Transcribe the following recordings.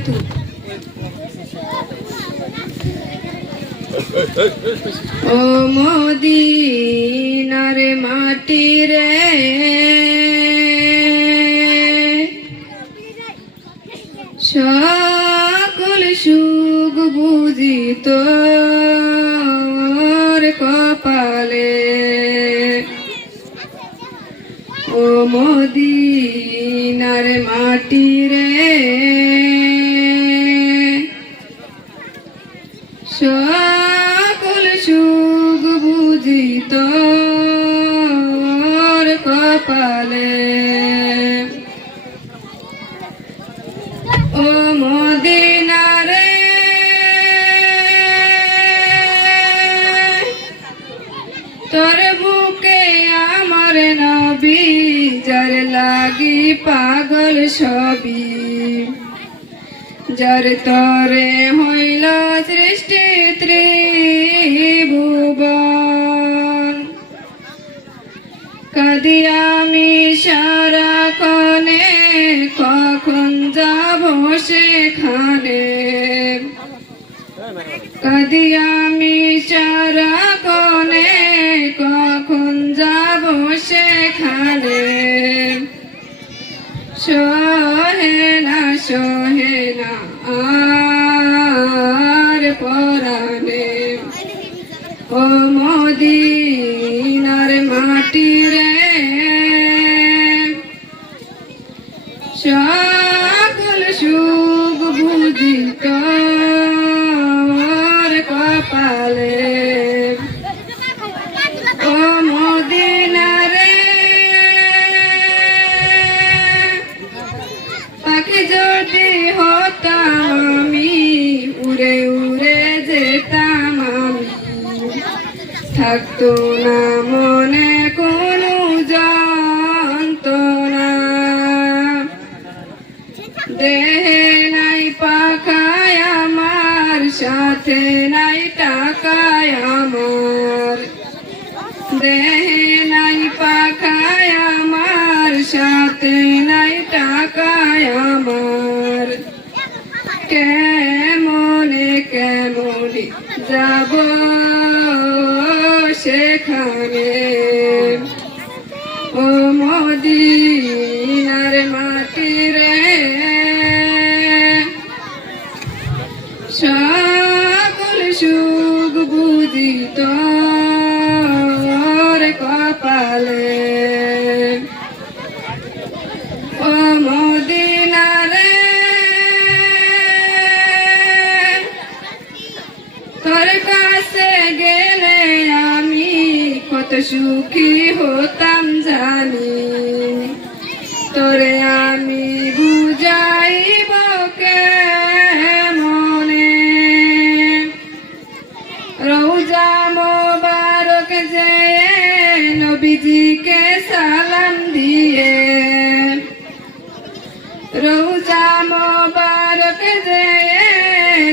বারাকাতুহু। ও মদিনার মাটি রে, সকল সুখ বুঝি তোর কপালে। ও মদিনার মাটি রে, সকল সুখ বুঝি তোর কপালে। ও মদিনারে তোর বুকে আমার নবী, যার লাগি পাগল সবই, যার তরে হইল সৃষ্টি ত্রিভুবন। কাঁদি আমি সারাক্ষণে, কখন যাব সেখানে। কাঁদি আমি সারাক্ষণে, কখন যাব সেখানে। সহে না আর পরাণে। ও মদিনার মাটি রে, সকল সুখ বুঝি তোর কপালে। ও মদিনারে পাখি যদি হতাম আমি, উড়ে উড়ে যেতাম আমি, থাকতো না মনে কোনো যন্ত্রণা। দেহে নাই পাখায় আমার, সাথে নাই টাকায় আমার। দেহে নাই পাখায় আমার, সাথে নাই টাকায় আমার। কেমনে কেমনে যাব সেখানে। ও মদিনার মাটি রে, সকল সুখ বুঝি তোর কপালে। ও মদিনারে তোর কাছে গেলে আমি কত সুখী হতাম জানি। তোরে আমি বুঝাইব কেমনে। রওজা মোবারক যেয়ে নবীজিকে সালাম দিয়ে। রওজা মোবারক যেয়ে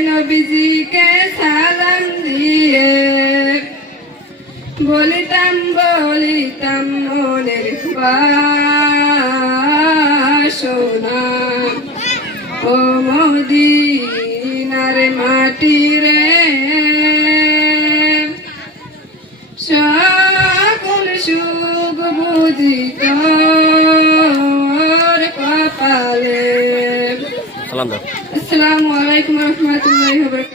নবীজিকে সালাম দিয়ে। বলিতাম বলিতাম মনের বাসনা। ও মদিনার মাটি রে, সকল সুখ বুঝি তোর কপালে। আসসালামু আলাইকুম ওয়া রাহমাতুল্লাহি ওয়া বারাকাতুহু।